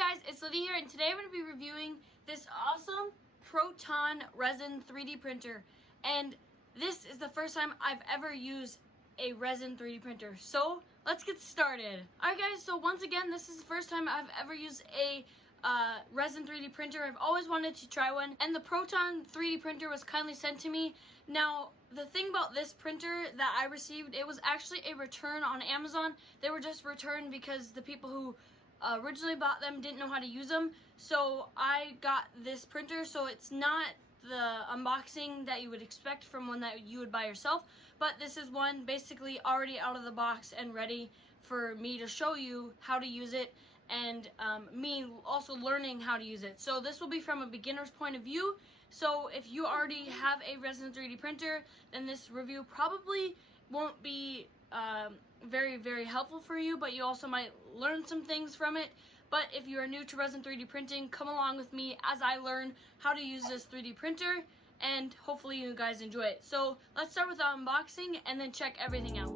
guys, it's Lydia here, and today I'm going to be reviewing this awesome Proton Resin 3D printer. And this is the first time I've ever used a Resin 3D printer. So let's get started. Alright guys, so once again, this is the first time I've ever used a Resin 3D printer. I've always wanted to try one, and the Proton 3D printer was kindly sent to me. Now, the thing about this printer that I received, it was actually a return on Amazon. They were just returned because the people who originally bought them didn't know how to use them. So I got this printer, so it's not the unboxing that you would expect from one that you would buy yourself, but this is one basically already out of the box and ready for me to show you how to use it, and me also learning how to use it. So this will be from a beginner's point of view. So if you already have a Resin 3D printer, then this review probably won't be very helpful for you, but you also might learn some things from it. But if you are new to Resin 3D printing, come along with me as I learn how to use this 3D printer, and hopefully you guys enjoy it. So let's start with the unboxing and then check everything out.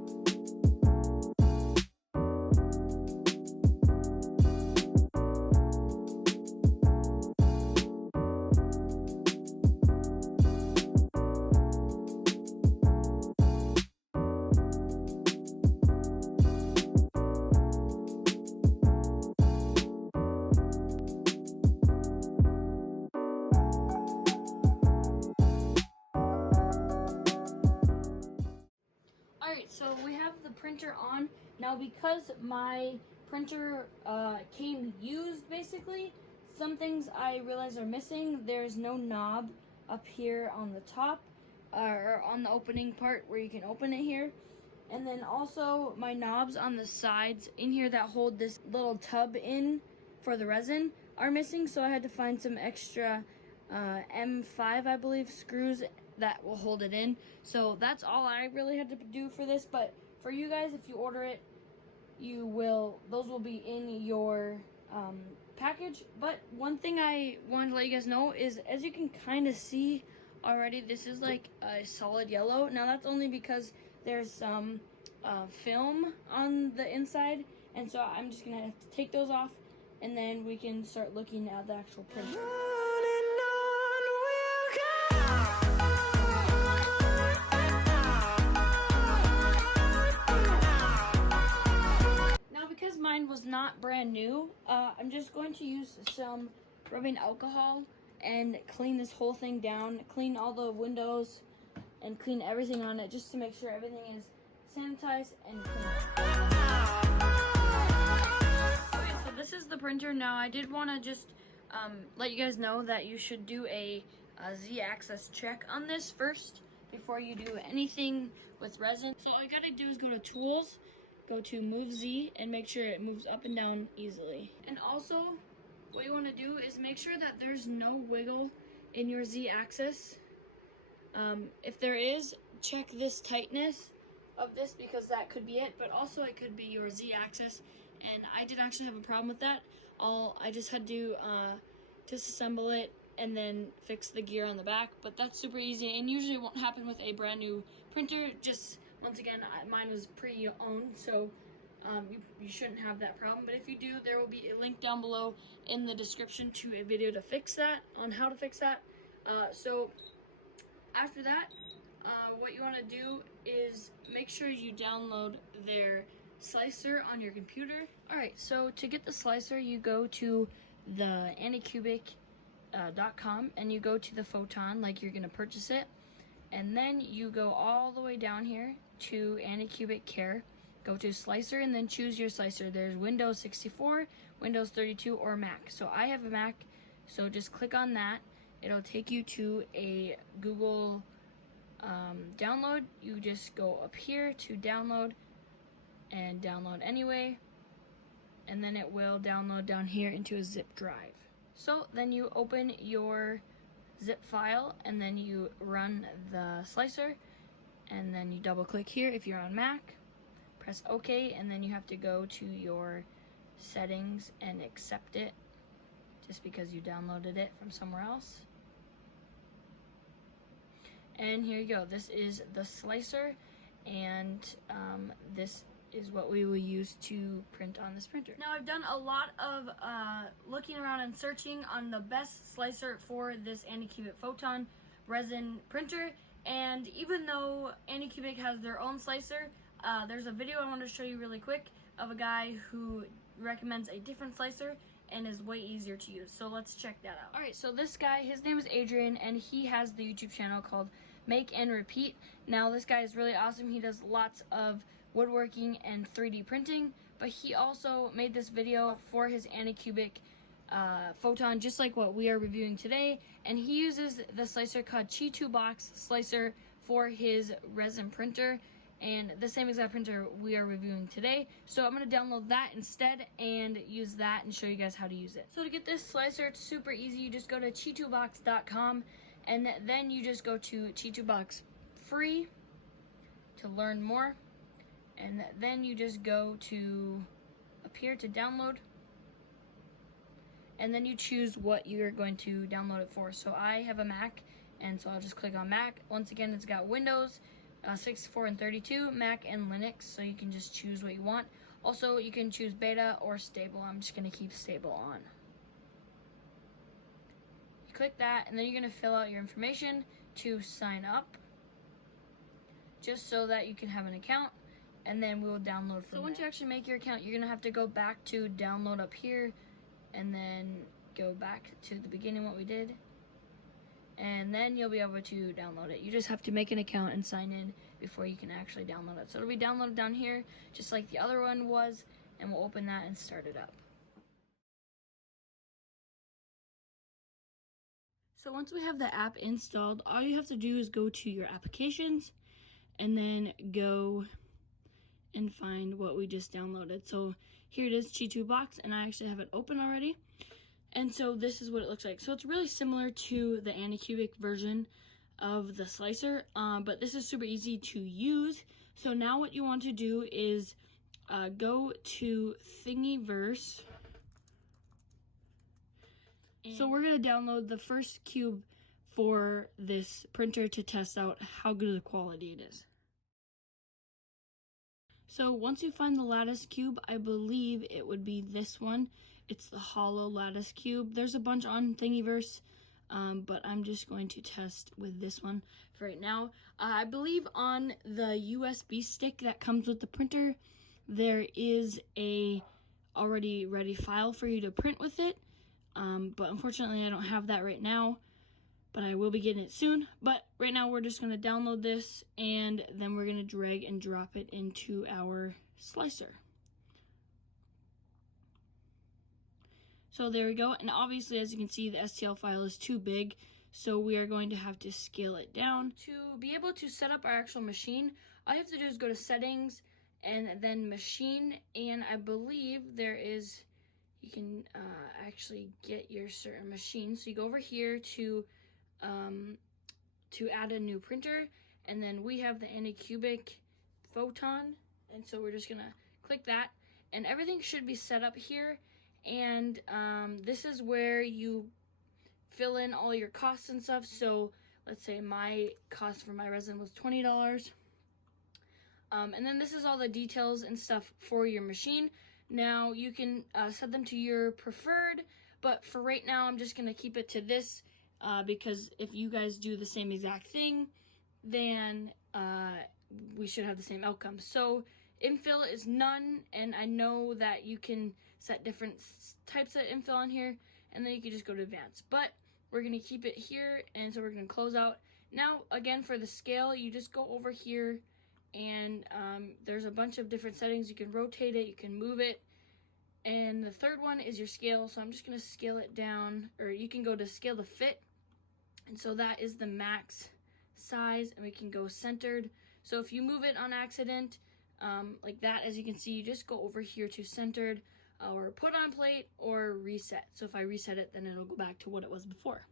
Alright, so we have the printer on. Now, because my printer came used, basically, some things I realize are missing. There's no knob up here on the top, or on the opening part where you can open it here. And then also my knobs on the sides in here that hold this little tub in for the resin are missing, so I had to find some extra M5, I believe, screws that will hold it in. So that's all I really had to do for this. But for you guys, if you order it, those will be in your package. But one thing I wanted to let you guys know is, as you can kind of see already, this is like a solid yellow. Now that's only because there's some film on the inside, and so I'm just gonna have to take those off, and then we can start looking at the actual printer. Because mine was not brand new, I'm just going to use some rubbing alcohol and clean this whole thing down, clean all the windows and clean everything on it, just to make sure everything is sanitized and clean. Okay, so this is the printer. Now, I did want to just let you guys know that you should do a Z-axis check on this first before you do anything with resin. So all you gotta do is go to Tools, go to Move Z, and make sure it moves up and down easily. And also, what you want to do is make sure that there's no wiggle in your Z axis. If there is, check this tightness of this, because that could be it, but also it could be your Z axis. And I did actually have a problem with that. I just had to disassemble it and then fix the gear on the back, but that's super easy, and usually it won't happen with a brand new printer. Just once again, mine was pre-owned, so you shouldn't have that problem. But if you do, there will be a link down below in the description to a video to fix that, on how to fix that. So after that, what you want to do is make sure you download their slicer on your computer. Alright, so to get the slicer, you go to the Anycubic.com and you go to the Photon, like you're going to purchase it. And then you go all the way down here to Anycubic Care, go to Slicer, and then choose your slicer. There's Windows 64, Windows 32, or Mac. So I have a Mac, so just click on that. It'll take you to a Google download. You just go up here to download and download anyway, and then it will download down here into a zip drive. So then you open your zip file, and then you run the slicer, and then you double click here if you're on Mac, press OK, and then you have to go to your settings and accept it, just because you downloaded it from somewhere else. And here you go. This is the slicer, and this is what we will use to print on this printer. Now, I've done a lot of looking around and searching on the best slicer for this Anycubic Photon resin printer. And even though Anycubic has their own slicer, there's a video I want to show you really quick of a guy who recommends a different slicer and is way easier to use. So let's check that out. Alright, so this guy, his name is Adrian, and he has the YouTube channel called Make and Repeat. Now this guy is really awesome. He does lots of woodworking and 3D printing, but he also made this video for his Anycubic Photon, just like what we are reviewing today, and he uses the slicer called Chi2 box slicer for his resin printer, and the same exact printer we are reviewing today. So I'm going to download that instead and use that and show you guys how to use it. So to get this slicer, it's super easy. You just go to chi2box.com, and then you just go to Chi2 Box free to learn more, and then you just go to up here to download, and then you choose what you're going to download it for. So I have a Mac, and so I'll just click on Mac. Once again, it's got Windows 64 and 32, Mac and Linux, so you can just choose what you want. Also, you can choose beta or stable. I'm just going to keep stable on. You click that, and then you're going to fill out your information to sign up, just so that you can have an account, and then we will download from there. So once you actually make your account, you're going to have to go back to download up here, and then go back to the beginning what we did, and then you'll be able to download it. You just have to make an account and sign in before you can actually download it. So it'll be downloaded down here just like the other one was, and we'll open that and start it up. So once we have the app installed, all you have to do is go to your applications and then go and find what we just downloaded. So here it is, Chi2 box, and I actually have it open already. And so this is what it looks like. So it's really similar to the Anycubic version of the slicer, but this is super easy to use. So now what you want to do is go to Thingiverse. So we're gonna download the first cube for this printer to test out how good of the quality it is. So once you find the lattice cube, I believe it would be this one. It's the hollow lattice cube. There's a bunch on Thingiverse, but I'm just going to test with this one for right now. I believe on the USB stick that comes with the printer, there is a already ready file for you to print with it, but unfortunately I don't have that right now, but I will be getting it soon. But right now we're just going to download this, and then we're going to drag and drop it into our slicer. So there we go, and obviously as you can see the STL file is too big, so we are going to have to scale it down. To be able to set up our actual machine, all you have to do is go to settings and then machine, and I believe there is, you can actually get your certain machine. So you go over here to add a new printer, and then we have the Anycubic Photon, and so we're just gonna click that, and everything should be set up here. And this is where you fill in all your costs and stuff. So let's say my cost for my resin was $20. And then this is all the details and stuff for your machine. Now you can set them to your preferred, but for right now I'm just going to keep it to this because if you guys do the same exact thing, then we should have the same outcome. So infill is none, and I know that you can set different types of infill on here, and then you can just go to advanced. But we're going to keep it here, and so we're going to close out. Now, again, for the scale, you just go over here, and there's a bunch of different settings. You can rotate it, you can move it, and the third one is your scale. So I'm just going to scale it down, or you can go to scale to fit, and so that is the max size, and we can go centered. So if you move it on accident, like that, as you can see, you just go over here to centered, or put on plate, or reset. So if I reset it, then it'll go back to what it was before.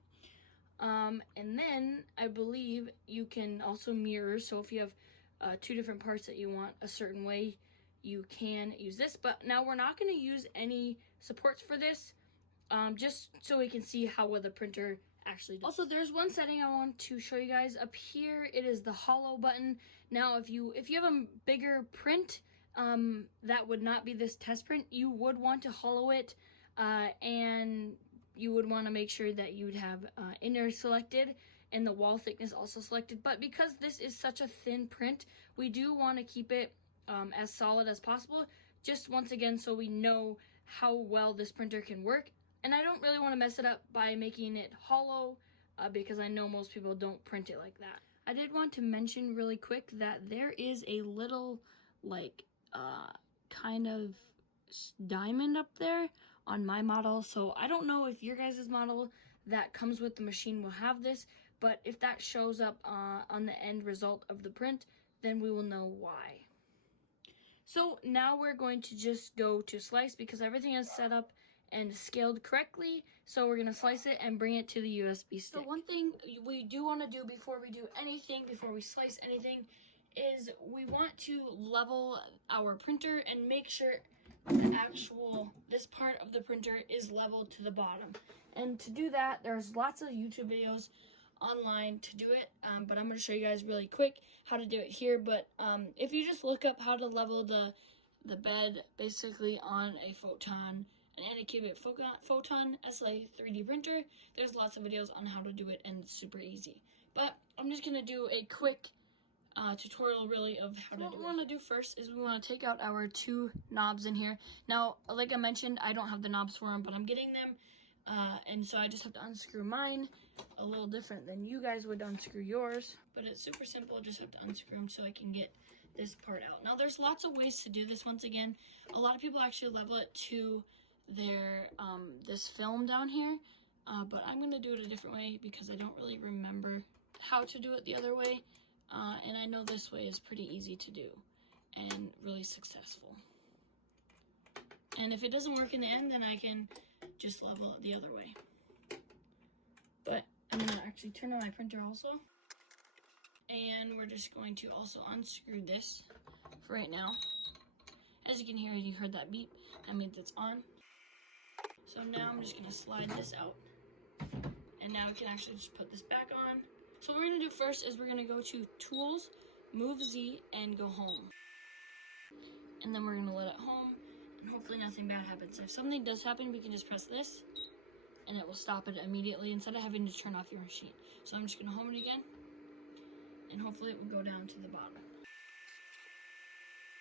And then I believe you can also mirror. So if you have two different parts that you want a certain way, you can use this. But now we're not going to use any supports for this, just so we can see how well the printer actually does. Also, there's one setting I want to show you guys up here. It is the hollow button. Now if you have a bigger print, that would not be this test print, you would want to hollow it and you would want to make sure that you would have inner selected and the wall thickness also selected. But because this is such a thin print, we do want to keep it as solid as possible, just once again so we know how well this printer can work. And I don't really want to mess it up by making it hollow because I know most people don't print it like that. I did want to mention really quick that there is a little like kind of diamond up there on my model. So I don't know if your guys' model that comes with the machine will have this, but if that shows up on the end result of the print, then we will know why. So now we're going to just go to slice because everything is set up and scaled correctly. So we're gonna slice it and bring it to the USB stick. So one thing we do want to do before we do anything, before we slice anything, is we want to level our printer and make sure this part of the printer is level to the bottom. And to do that, there's lots of YouTube videos online to do it, but I'm going to show you guys really quick how to do it here. But if you just look up how to level the bed basically on a Photon, an Anycubic Photon SLA 3D printer, there's lots of videos on how to do it, and it's super easy. But I'm just going to do a quick tutorial really of how to do it. What we want to do first is we want to take out our two knobs in here. Now, like I mentioned, I don't have the knobs for them, but I'm getting them, and so I just have to unscrew mine a little different than you guys would unscrew yours. But it's super simple, just have to unscrew them so I can get this part out. Now, there's lots of ways to do this. Once again, a lot of people actually level it to their this film down here, but I'm going to do it a different way because I don't really remember how to do it the other way. And I know this way is pretty easy to do and really successful. And if it doesn't work in the end, then I can just level it the other way. But I'm going to actually turn on my printer also. And we're just going to also unscrew this for right now. As you can hear, you heard that beep. That means it's on. So now I'm just going to slide this out. And now we can actually just put this back on. So what we're going to do first is we're going to go to Tools, Move Z, and go home. And then we're going to let it home, and hopefully nothing bad happens. If something does happen, we can just press this, and it will stop it immediately instead of having to turn off your machine. So I'm just going to home it again, and hopefully it will go down to the bottom.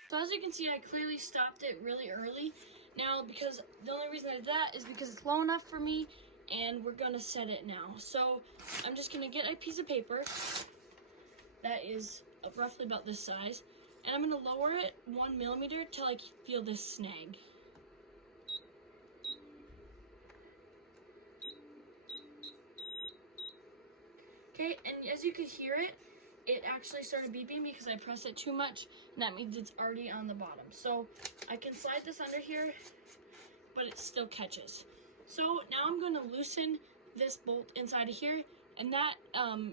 So as you can see, I clearly stopped it really early. Now, because the only reason I did that is because it's low enough for me, and we're gonna set it now. So I'm just gonna get a piece of paper that is roughly about this size, and I'm gonna lower it 1 millimeter till I feel this snag. Okay, and as you could hear it, it actually started beeping because I pressed it too much, and that means it's already on the bottom. So I can slide this under here, but it still catches. So now I'm going to loosen this bolt inside of here, and that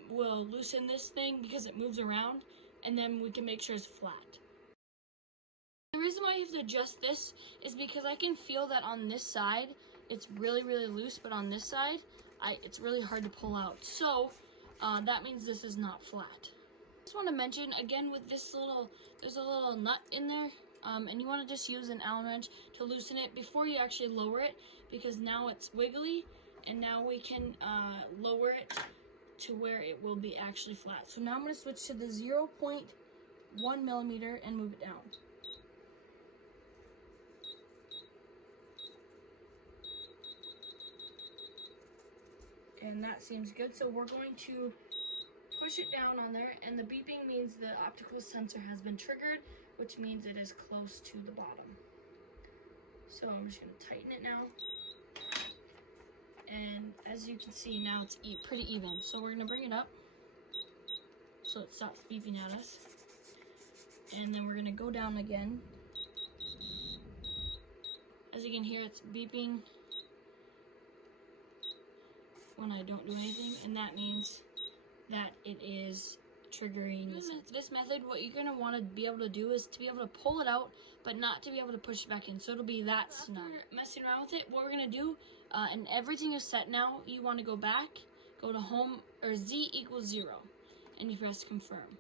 will loosen this thing because it moves around, and then we can make sure it's flat. The reason why you have to adjust this is because I can feel that on this side it's really, really loose, but on this side it's really hard to pull out. So that means this is not flat. I just want to mention again with this there's a little nut in there. And you want to just use an Allen wrench to loosen it before you actually lower it, because now it's wiggly, and now we can lower it to where it will be actually flat. So now I'm going to switch to the 0.1 millimeter and move it down. And that seems good. So we're going to push it down on there, and the beeping means the optical sensor has been triggered, which means it is close to the bottom. So I'm just going to tighten it now. And as you can see, now it's pretty even. So we're going to bring it up so it stops beeping at us. And then we're going to go down again. As you can hear, it's beeping when I don't do anything, and that means that it is triggering this method. What you're going to want to be able to do is to be able to pull it out, but not to be able to push it back in, so it'll be that snug. After messing around with it, what we're going to do, and everything is set now, you want to go back, go to home, or Z equals 0, and you press confirm.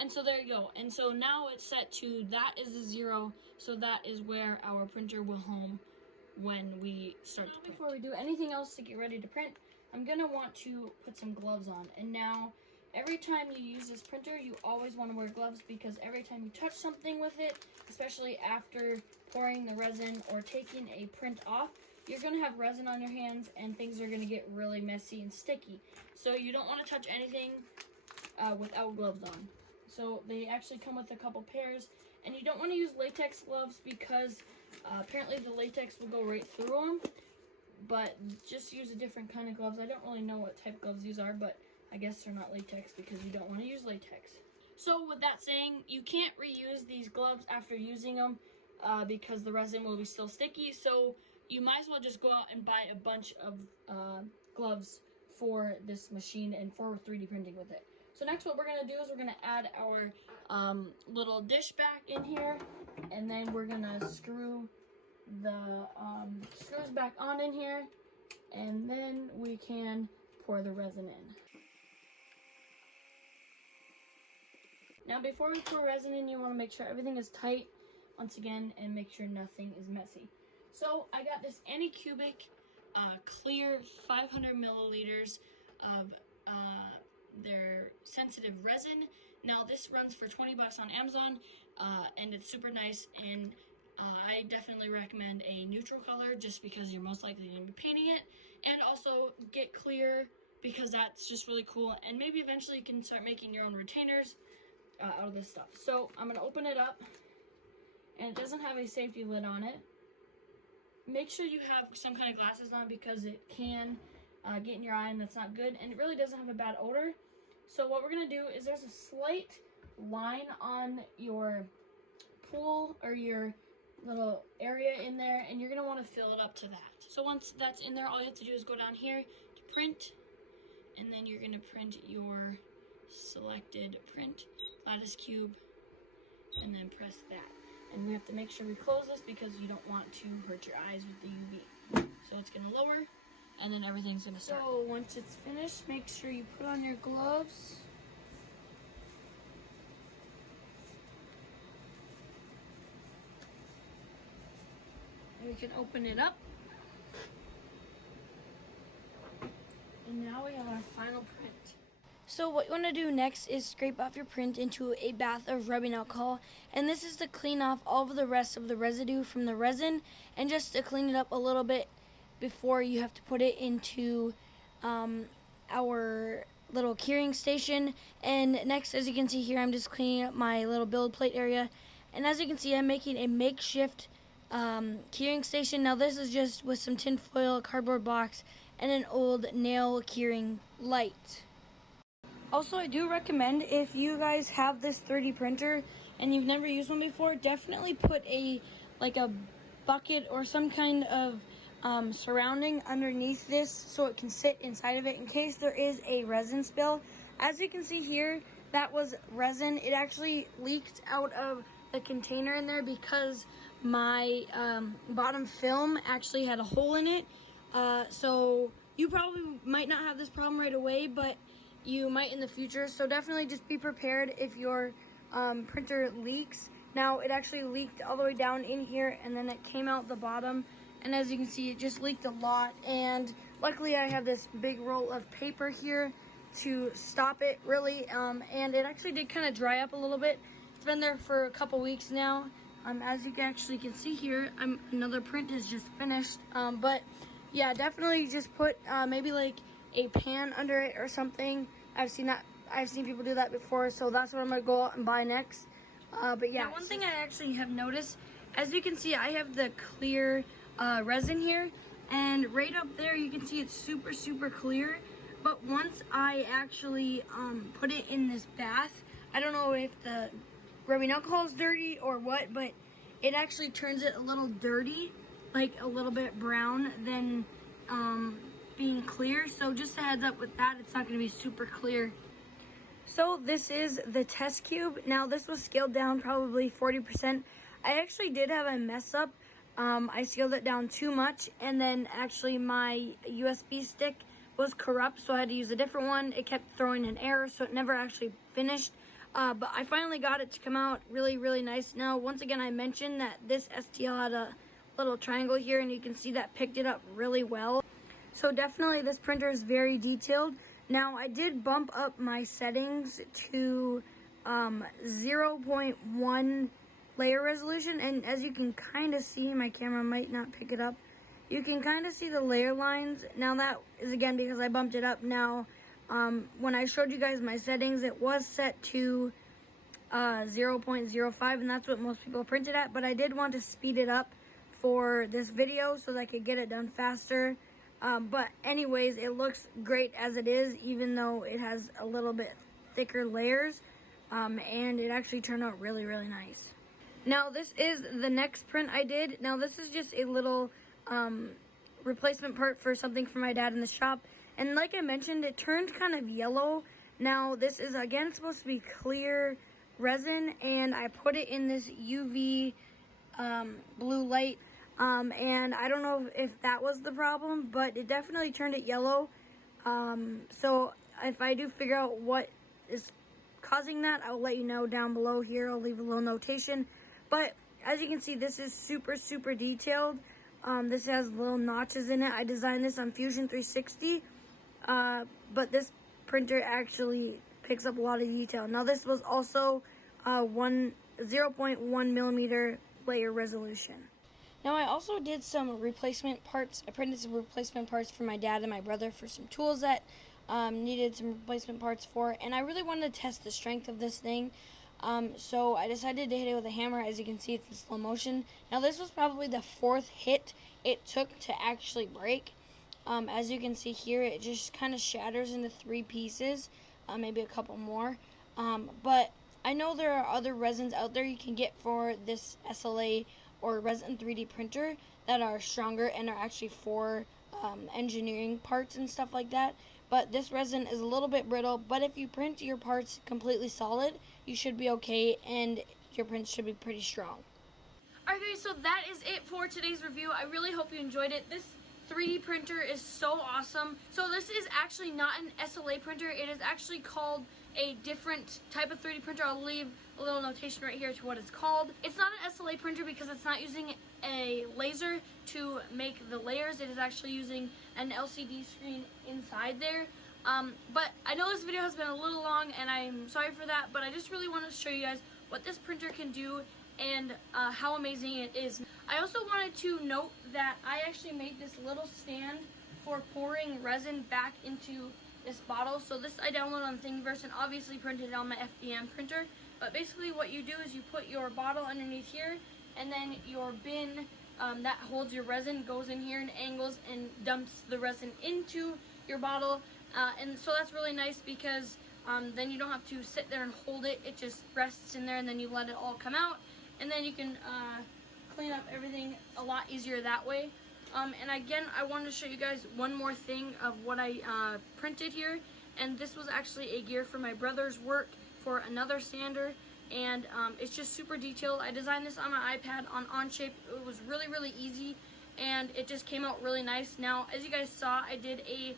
And so there you go. And so now it's set to that is the 0, so that is where our printer will home when we start to print. Before we do anything else to get ready to print, I'm going to want to put some gloves on. And now, every time you use this printer, you always want to wear gloves because every time you touch something with it, especially after pouring the resin or taking a print off, you're going to have resin on your hands and things are going to get really messy and sticky. So you don't want to touch anything without gloves on. So they actually come with a couple pairs, and you don't want to use latex gloves because apparently the latex will go right through them, but just use a different kind of gloves. I don't really know what type of gloves these are, but I guess they're not latex because you don't want to use latex. So with that saying, you can't reuse these gloves after using them because the resin will be still sticky, so you might as well just go out and buy a bunch of gloves for this machine and for 3D printing with it. So next what we're going to do is we're going to add our little dish back in here, and then we're going to screw the screws back on in here, and then we can pour the resin in. Now before we pour resin in, you want to make sure everything is tight once again and make sure nothing is messy. So I got this Anycubic clear 500 milliliters of their sensitive resin. Now this runs for 20 bucks on Amazon and it's super nice, and I definitely recommend a neutral color just because you're most likely going to be painting it, and also get clear because that's just really cool, and maybe eventually you can start making your own retainers out of this stuff. So I'm going to open it up, and it doesn't have a safety lid on it. Make sure you have some kind of glasses on because it can get in your eye, and that's not good, and it really doesn't have a bad odor. So what we're going to do is there's a slight line on your pool or your little area in there, and you're going to want to fill it up to that. So once that's in there, all you have to do is go down here to print, and then you're going to print your selected print lattice cube, and then press that. And we have to make sure we close this because you don't want to hurt your eyes with the UV. So it's going to lower, and then everything's going to start. So once it's finished, make sure you put on your gloves. And we can open it up. And now we have our final print. So what you want to do next is scrape off your print into a bath of rubbing alcohol, and this is to clean off all of the rest of the residue from the resin, and just to clean it up a little bit before you have to put it into our little curing station. And next, as you can see here, I'm just cleaning up my little build plate area, and as you can see, I'm making a makeshift curing station. Now this is just with some tin foil, a cardboard box, and an old nail curing light. Also, I do recommend, if you guys have this 3D printer and you've never used one before, definitely put a bucket or some kind of surrounding underneath this so it can sit inside of it in case there is a resin spill. As you can see here, that was resin. It actually leaked out of the container in there because my bottom film actually had a hole in it. So you probably might not have this problem right away, but you might in the future. So definitely just be prepared if your printer leaks. Now it actually leaked all the way down in here, and then it came out the bottom, and as you can see, it just leaked a lot, and luckily I have this big roll of paper here to stop it really, and it actually did kind of dry up a little bit. It's been there for a couple weeks now. As you actually can see here, another print is just finished, but yeah, definitely just put maybe like a pan under it or something. I've seen people do that before, so that's what I'm gonna go out and buy next. But yeah, now, one thing I actually have noticed, as you can see, I have the clear resin here, and right up there you can see it's super clear. But once I actually put it in this bath, I don't know if the rubbing alcohol is dirty or what, but it actually turns it a little dirty, like a little bit brown than being clear. So just a heads up with that, it's not going to be super clear. So this is the test cube. Now this was scaled down probably 40%. I actually did have a mess up. I scaled it down too much, and then actually my USB stick was corrupt, so I had to use a different one. It kept throwing an error, so it never actually finished. But I finally got it to come out really nice. Now, once again, I mentioned that this STL had a little triangle here, and you can see that picked it up really well. So definitely this printer is very detailed. Now I did bump up my settings to 0.1 layer resolution, and as you can kind of see, my camera might not pick it up, you can kind of see the layer lines. Now that is again because I bumped it up. Now when I showed you guys my settings, it was set to 0.05, and that's what most people print it at, but I did want to speed it up for this video so that I could get it done faster. But anyways, it looks great as it is, even though it has a little bit thicker layers, and it actually turned out really, really nice. Now this is the next print I did. Now this is just a little replacement part for something for my dad in the shop, and like I mentioned, it turned kind of yellow. Now this is again supposed to be clear resin, and I put it in this UV blue light, and I don't know if that was the problem, but it definitely turned it yellow. So if I do figure out what is causing that, I'll let you know down below here. I'll leave a little notation. But as you can see, this is super, super detailed. This has little notches in it. I designed this on Fusion 360, but this printer actually picks up a lot of detail. Now this was also 0.1 millimeter layer resolution. Now I also did some replacement parts. I printed some replacement parts for my dad and my brother for some tools that needed some replacement parts for, and I really wanted to test the strength of this thing. So I decided to hit it with a hammer. As you can see, it's in slow motion. Now this was probably the 4th hit it took to actually break. As you can see here, it just kind of shatters into 3 pieces, maybe a couple more. But I know there are other resins out there you can get for this SLA or Resin 3D printer that are stronger and are actually for engineering parts and stuff like that. But this resin is a little bit brittle, but if you print your parts completely solid, you should be okay, and your prints should be pretty strong. Alright guys, so that is it for today's review. I really hope you enjoyed it. This 3D printer is so awesome. So this is actually not an SLA printer. It is actually called a different type of 3D printer. I'll leave a little notation right here to what it's called. It's not an SLA printer because it's not using a laser to make the layers. It is actually using an LCD screen inside there. But I know this video has been a little long, and I'm sorry for that, but I just really wanted to show you guys what this printer can do and how amazing it is. I also wanted to note that I actually made this little stand for pouring resin back into this bottle. So this I downloaded on Thingiverse and obviously printed it on my FDM printer. But basically what you do is you put your bottle underneath here, and then your bin that holds your resin goes in here and angles and dumps the resin into your bottle. And so that's really nice because then you don't have to sit there and hold it. It just rests in there, and then you let it all come out. And then you can clean up everything a lot easier that way. And again, I wanted to show you guys one more thing of what I printed here. And this was actually a gear for my brother's work for another sander. And it's just super detailed. I designed this on my iPad on Onshape. It was really, really easy, and it just came out really nice. Now, as you guys saw, I did a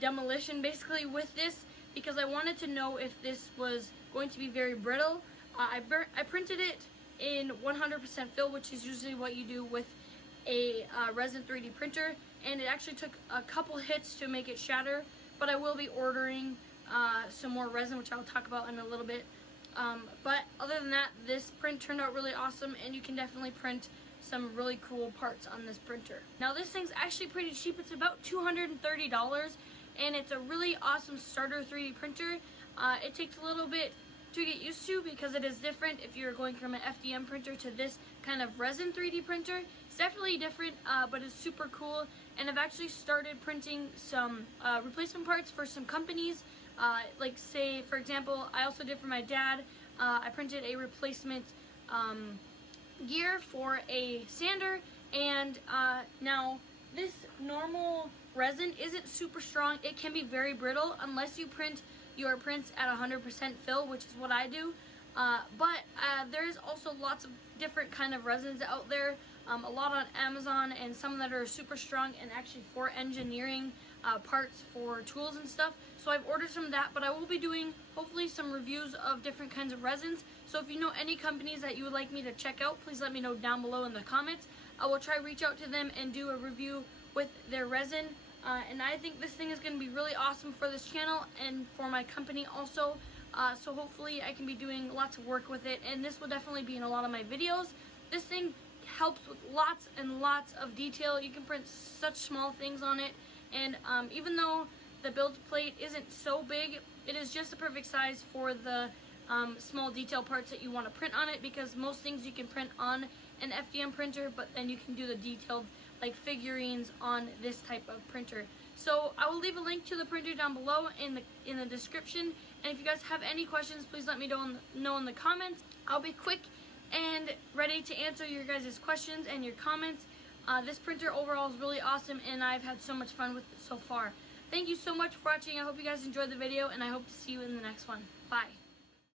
demolition basically with this because I wanted to know if this was going to be very brittle. I printed it in 100% fill, which is usually what you do with a Resin 3D printer, and it actually took a couple hits to make it shatter, but I will be ordering some more resin, which I'll talk about in a little bit. But other than that, this print turned out really awesome, and you can definitely print some really cool parts on this printer. Now this thing's actually pretty cheap. It's about $230, and it's a really awesome starter 3D printer. It takes a little bit to get used to because it is different if you're going from an FDM printer to this kind of Resin 3D printer. It's definitely different, but it's super cool, and I've actually started printing some replacement parts for some companies. Like say, for example, I also did for my dad, I printed a replacement gear for a sander, and now this normal resin isn't super strong. It can be very brittle unless you print your prints at 100% fill, which is what I do. But there's also lots of different kind of resins out there, a lot on Amazon, and some that are super strong and actually for engineering parts for tools and stuff. So I've ordered some of that, but I will be doing hopefully some reviews of different kinds of resins. So if you know any companies that you would like me to check out, please let me know down below in the comments. I will try to reach out to them and do a review with their resin. And I think this thing is going to be really awesome for this channel and for my company also. So hopefully I can be doing lots of work with it, and this will definitely be in a lot of my videos. This thing helps with lots and lots of detail. You can print such small things on it, and even though the build plate isn't so big, it is just the perfect size for the small detail parts that you want to print on it, because most things you can print on an FDM printer, but then you can do the detailed like figurines on this type of printer. So I will leave a link to the printer down below in the description, and if you guys have any questions, please let me know in the comments. I'll be quick and ready to answer your guys' questions and your comments. This printer overall is really awesome, and I've had so much fun with it so far. Thank you so much for watching. I hope you guys enjoyed the video, and I hope to see you in the next one. Bye.